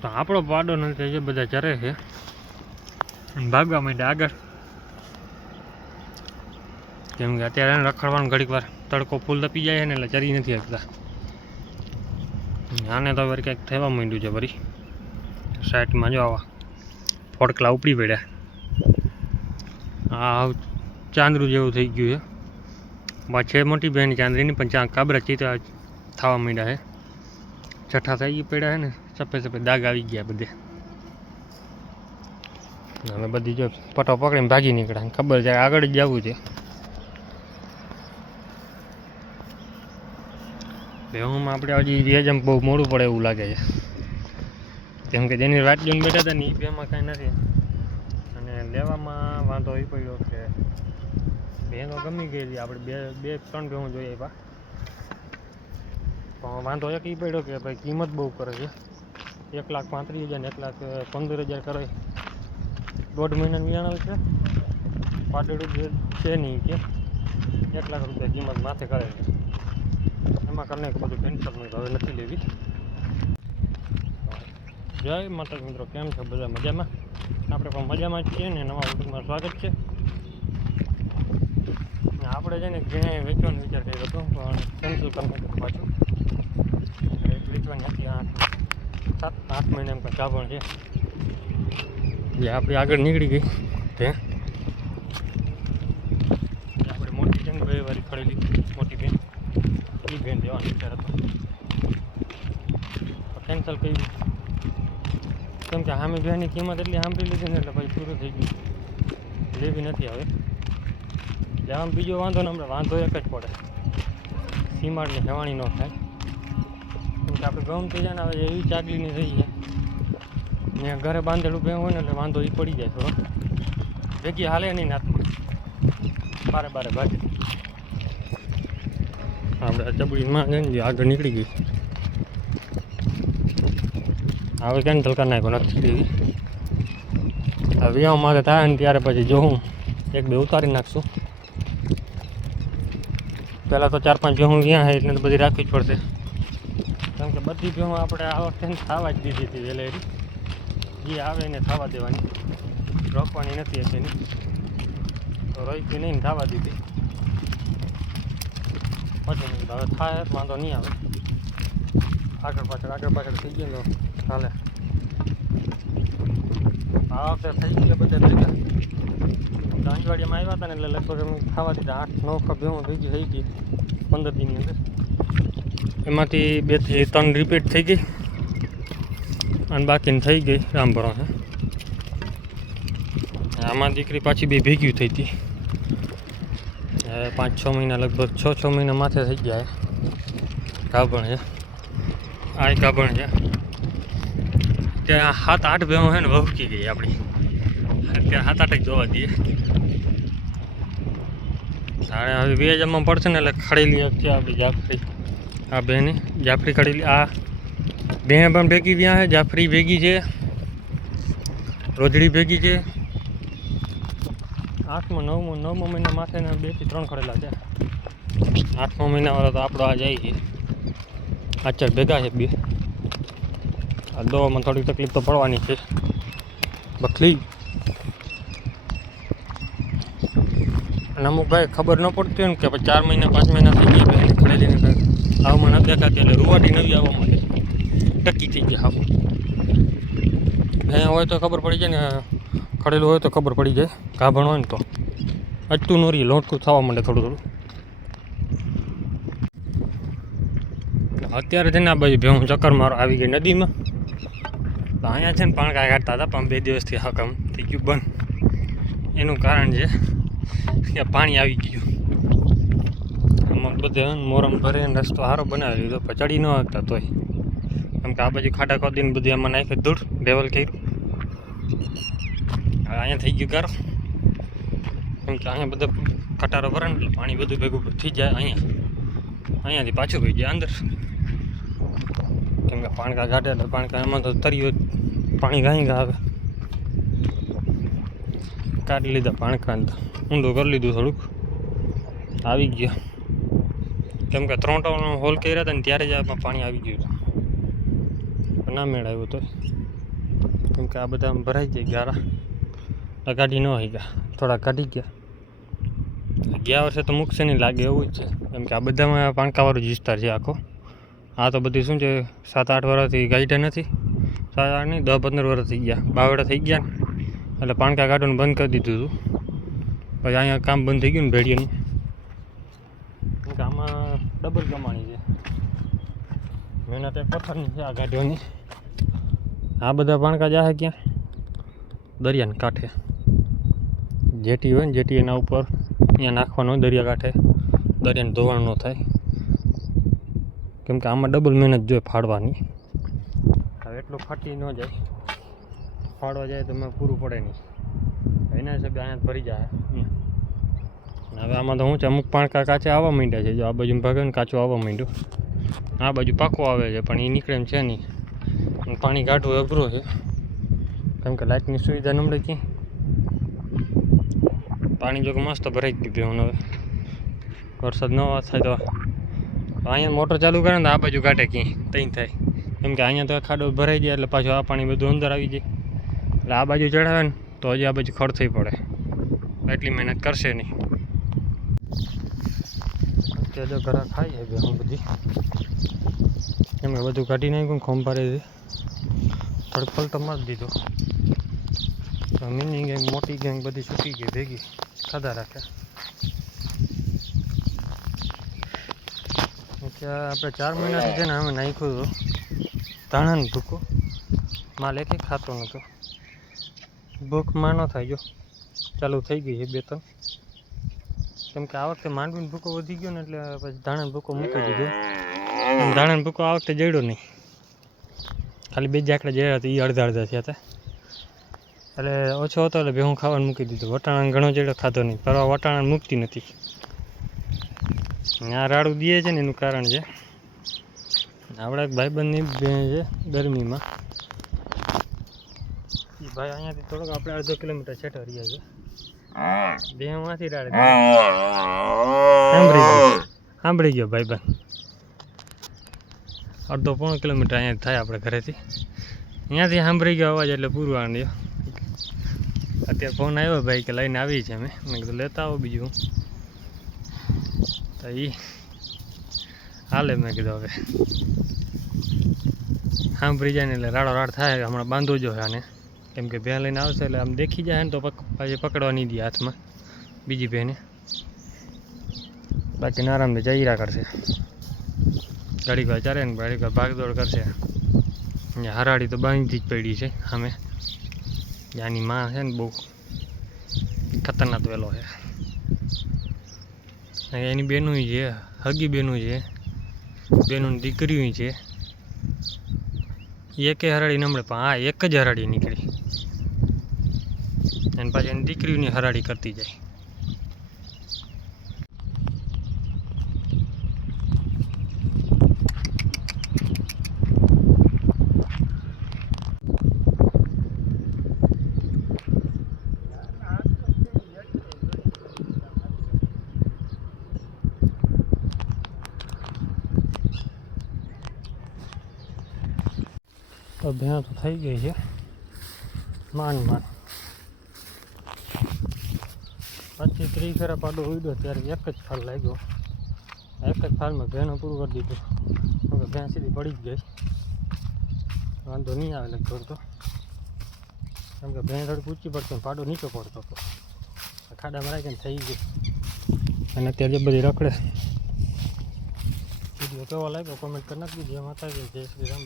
તો આપણો પાડો નથી, જે બધા ચરે છે ભાગવા માંડે આગળ, કેમ કે અત્યારે રખડવાનું ઘડીક વાર તડકો ફૂલ તપી જાય છે ને એટલે ચરી નથી શકતા. આને તો વળી કંઈક થવા માંડ્યું છે, વળી સાઈડમાં જો આવા ફોડકલા ઉપડી પડ્યા. આ ચાંદરું જેવું થઈ ગયું છે. છે મોટી બહેન ચાંદરીની, પણ કાબરા ચીતા થવા માંડ્યા છે. છઠ્ઠા થઈ ગઈ પડ્યા છે ને, સફેદ સફેદ દાગ આવી ગયા બધે. અમે બધી જો પટો પકડીને ભાગી નીકળ્યા, ખબર છે આગળ જ જવું છે. ભેહુંમાં આપણે હજી વેજમ બહુ મોડું પડે એવું લાગે છે, કેમ કે જેની રાત જોઈને બેઠા હતા ને એ ભેમાં કાંઈ નથી. અને લેવામાં વાંધો એ પડ્યો કે ભેંસો ગમી ગયેલી, આપણે બે ત્રણ ભેહું જોઈએ એવા, પણ વાંધો એક એ પડ્યો કે ભાઈ કિંમત બહુ કરે છે. 1,35,000 ને 1,15,000 કરે. 1.5 મહિનાનું વિયાણ છે, પાડેડું છે નહીં કે 1 લાખ રૂપિયા કિંમત માથે કરે છે. એમાં કરીને બધું ટેન્શન હવે નથી લેવી. જય માતા મિત્રો, કેમ છો બધા? મજામાં? આપણે પણ મજામાં જ છીએ ને. નવા વિડીયોમાં સ્વાગત છે. આપણે છે ને ઘણા વેચવાનો વિચાર કર્યો હતો, પણ કેન્સલ કરી નાખ્યો પાછું. વેચવાની હતી 7-8 મહિના એમ કંઈ ચાપણ છે, જે આપણે આગળ નીકળી ગઈ. તે આપણે મોટી છે ને 2 વારી ખડેલી મોટી બેન, એ બેન લેવાનો વિચાર હતો, કેન્સલ કરી. કેમ કે સામે બેનની કિંમત એટલી સાંભળી લીધી ને એટલે પછી પૂરું થઈ ગયું, લેવી નથી હવે. એટલે આમ બીજો વાંધો ને હમણાં વાંધો એક જ પડે, સીમાડની હેવાણી ન થાય. કેમ કે આપણે ગમતી જાય ને હવે એવી ચાગલીની થઈ છે ને, ઘરે બાંધેલું બે હોય ને એટલે વાંધો એ પડી જાય થોડો. ભેગી હાલે નહીં નાથમાં, બારે ભાગે. આપણે ચબડીમાં જઈને આગળ નીકળી ગઈ. હવે કેન્સલ કરી નાખ્યો, નથી દેવી. હવે વિયાહ મારે થાય ને ત્યારે પછી જોઉં 1-2 ઉતારી નાખશું. પહેલાં તો 4-5 ભેહું વ્યાં છે એટલે બધી રાખવી જ પડશે, કેમ કે બધી ભેહું આપણે આ વખતે થવા જ દીધી હતી વેલેરી. જે આવે એને થવા દેવાની, રોકવાની નથી એની. તો રોકી નહીં થવા દીધી, પછી હવે થાય વાંધો નહીં આવે. આગળ પાછળ થઈ ગયેલો હાલે. આ વખતે થઈ ગયા બધા ભેગા. અંજવાડિયામાં આવ્યા હતા ને એટલે લગભગ અમે ખાવા દીધા 8-9 ભેહું ભેગી થઈ ગઈ 15 દીની અંદર. એમાંથી 2-3 રિપીટ થઈ ગઈ અને બાકીની થઈ ગઈ રામભરો છે. આમાં દીકરી પાછી 2 ભેગી થઈ હતી. 5-6 મહિના, લગભગ 6 મહિના માથે થઈ ગયા. ગાભણ છે, આ ગાભણ છે. ત્યાં 7-8 ભેહું છે ને વહુકી ગઈ આપણી. ત્યાં 7-8 જોવા દઈએ. હવે વેજમાં પડશે ને એટલે ખડેલી છે આપણી જાફરી. આ બેની જાફરી ખડેલી. આ બે પણ ભેગી વ્યાં છે, જાફરી ભેગી છે, રોજડી ભેગી છે. 8મા 9મા મહિના માથે 2-3 ખડેલા છે. 8મા મહિનાવાળા તો આપણો આ જાય છે. આચાર ભેગા છે 2. આ દવામાં થોડીક તકલીફ તો પડવાની છે. બખલી અને અમુક ભાઈ ખબર ન પડતી હોય ને કે 4 મહિના 5 મહિના થઈ ગયા બેન ખડેલીને કંઈક આવમાં નથી દેખાતી, એટલે રૂવાટી નવી આવવા માંડે, ટકી થઈ ગયા. આવું હોય તો ખબર પડી જાય ને, ખડેલું હોય તો ખબર પડી જાય. ગાભણ હોય ને તો અટતું ન રહી, લોટકું થવા માંડે થોડું. અત્યારે છે ને આ બાજુ ભેહું ચક્કર મારો આવી ગઈ નદીમાં. તો અહીંયા છે ને પાણકા કાઢતા હતા, પણ 2 દિવસથી હકમ થઈ ગયું બંધ. એનું કારણ છે કે પાણી આવી ગયું. આમાં બધે મોરમ ભરે રસ્તો સારો બનાવી લીધો, પણ ચડી ન શકતા તોય, કેમ કે આ બાજુ ખાડા ખોદીને બધી આમાં નાખી ધૂળ ડેવલ કર્યું. અહીંયા થઈ ગયું ગારો, કેમ કે અહીંયા બધા ખટારો ભરે ને એટલે પાણી બધું ભેગું થઈ જાય. અહીંયાથી પાછું થઈ જાય અંદર, કેમ કે પાણકા ઘાટે એટલે પાણકા એમાં તો તર્યું પાણી ગાઈ આવે. કાઢી લીધા પાણકા, ઊંડું કરી લીધું થોડુંક, આવી ગયા. કેમ કે 3 હોલ કર્યા હતા ને ત્યારે જ આમાં પાણી આવી ગયું હતું. પણ ના મેળ આવ્યો તો, કેમ કે આ બધા ભરાઈ જાય ગારા કાઢી ન હોય ગયા, થોડા કાઢી ગયા વર્ષે તો મૂકશે નહીં લાગે એવું જ છે, કેમ કે આ બધામાં પાણકાવાળો જ વિસ્તાર છે આખો. આ તો બધી શું છે 7-8 વર્ષથી ગાઈટા નથી, 7-8 નહીં 10-15 વર્ષ થઈ ગયા, બાવડા થઈ ગયા ને એટલે પાણકા કાઢવાનું બંધ કરી દીધું હતું. પછી અહીંયા કામ બંધ થઈ ગયું ને ભેડિયાનું, કેમ કે આમાં ડબલ કમાણી છે, મહેનત એક પથ્થરની છે આ ગાઢીઓની. આ બધા પાણકા જાહે ક્યાં? દરિયાના કાંઠે જેટી હોય ને, જેટી એના ઉપર અહીંયા નાખવાનું હોય દરિયા કાંઠે, દરિયાને ધોવાણ ન થાય, કેમ કે આમાં ડબલ મહેનત જોઈએ ફાડવાની. હવે એટલું ફાટી ન જાય, ફાડવા જાય તો મેં પૂરું પડે નહીં, એના હિસાબે અહીંયા ભરી જાય. હવે આમાં તો શું છે, અમુક પાણકા કાચા આવવા માંડ્યા છે, જો આ બાજુ ભાગે ને કાચું આવવા માંડ્યું, આ બાજુ પાકો આવે છે પણ એ નીકળે એમ છે નહીં. પાણી કાઢવું અઘરું છે, કેમ કે લાઇટની સુવિધા નમળે ક્યાં. પાણી જો કે મસ્ત ભરાઈ ગયું હવે, વરસાદ ન થાય તો અહીંયા મોટર ચાલુ કરે ને તો આ બાજુ કાઢે ક્યાંય ત્યાં થાય, કેમ કે અહીંયા તો ખાડો ભરાઈ જાય એટલે પાછું આ પાણી બધું અંદર આવી જાય, એટલે આ બાજુ ચડાવે ને તો હજી આ બાજુ ખડ થઈ પડે, એટલી મહેનત કરશે નહીં. અત્યારે જો ઘરા ખાઈ છે હું બધી, એમ બધું કાઢી નાખ્યું, ખંભારે થોડીક પલટો મારી દીધો, મિની ગેંગ મોટી ગેંગ બધી છૂટી ગઈ ભેગી ખાધા રાખે. આપણે 4 મહિનાથી છે ને અમે નાખ્યું હતું ધાણાનો ભૂકો, માલ એક ખાતો નહોતો, ભૂખમાં ન થાય જો ચાલુ થઈ ગઈ છે 2-3, કેમ કે આ વખતે માંડવીનો ભૂકો વધી ગયો ને એટલે પછી ધાણાનો ભૂકો મૂકી દીધો. ધાણાનો ભૂકો આ વખતે જડ્યો નહીં, ખાલી 2 જાકડા જડ્યા હતા, એ અડધા થયા હતા, એટલે ઓછો હતો એટલે ભેહું ખાવાનું મૂકી દીધું. વટાણા ઘણો જડ્યો ખાધો નહીં, પરવા વટાણા મૂકતી નથી. આ રાડું દે છે ને એનું કારણ છે, આપણા એક ભાઈબંધની ભેં છે ગરમીમાં, એ ભાઈ અહીંયાથી થોડોક આપણે 1/2 કિલોમીટર છેટો રહ્યા છે, ભેંમાંથી રાડે સાંભળી ગયો ભાઈબંધ. 1.5 કિલોમીટર અહીંયા થાય આપણે ઘરેથી, અહીંયાથી સાંભળી ગયો અવાજ એટલે પૂરું આણ્યો. અત્યારે ફોન આવ્યો ભાઈ કે લઈને આવી છે, મેં કીધું લેતા આવો બીજું તો એ હાલે. મેં કીધું હવે સાંભળી જાય ને એટલે રાડો રાડ થાય, હમણાં બાંધવો જોઈએ આને, કેમ કે ભેં લઈને આવશે એટલે આમ દેખી જાય ને તો પાછી પકડવા નહીં દે હાથમાં બીજી ભેંને, બાકી આરામથી જઈરા કરશે, ઘડીક વાર ચારે ને ઘડીક વાર ભાગદોડ કરશે. અહીંયા હરાડી તો બાંધી જ પડી છે સામે, આની માં છે ને બહુ ખતરનાક વેલો છે, એની બેનું છે, હગી બેનું છે, બેનું દીકરીઓ છે, એકે હરાડી નમળે પણ હા એક જ હરાડી નીકળી, અને પાછી એની દીકરીઓની હરાડી કરતી જાય. તો ભેં તો થઈ ગઈ છે માન 25-30 ફેરા પાડો ઉડ્યો ત્યારે એક જ ફાળ લાગ્યો, એક જ ફાળમાં ભેંનું પૂરું કરી દીધું, હવે ભેં સીધી પડી જ ગઈ, વાંધો નહીં આવે લગભગ તો, કેમ કે ભેં થોડીક ઊંચી પડતો પાડો નીચો પડતો હતો, ખાડામાં રાખીને થઈ ગઈ. અને અત્યારે જે બધી રખડે. વિડીયો કેવો લાગ્યો કોમેન્ટ કરી નાખજો. જય માતાજી, જય શ્રી રામ.